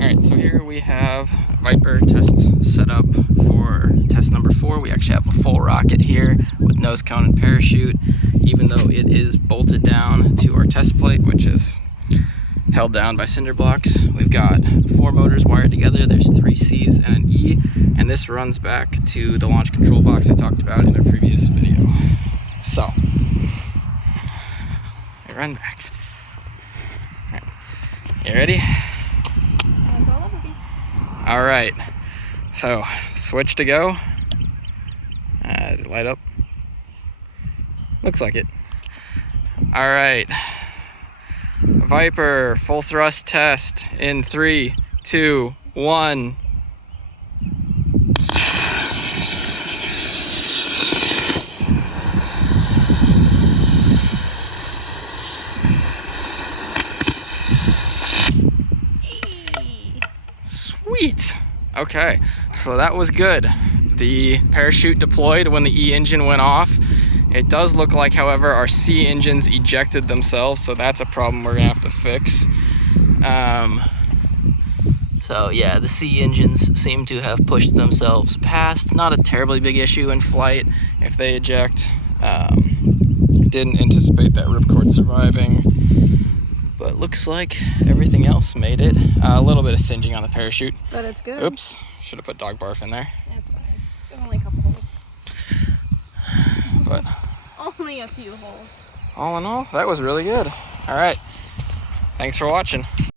Alright, so here we have VIPER test set up for test number 4. We actually have a full rocket here with nose cone and parachute, even though it is bolted down to our test plate, which is held down by cinder blocks. We've got 4 motors wired together. There's 3 C's and an E, and this runs back to the launch control box I talked about in a previous video. So, I run back. All right. You ready? All right, so switch to go. Light up. Looks like it. All right, VIPER full thrust test in 3, 2, 1. Sweet. Okay, so that was good. The parachute deployed when the E engine went off. It does look like, however, our C engines ejected themselves, so that's a problem we're gonna have to fix. So yeah, the C engines seem to have pushed themselves past. Not a terribly big issue in flight if they eject. Didn't anticipate that ripcord surviving. But looks like everything else made it. A little bit of singeing on the parachute. But it's good. Oops, should have put dog barf in there. That's fine. There's only a couple holes. But only a few holes. all in all, that was really good. All right, thanks for watching.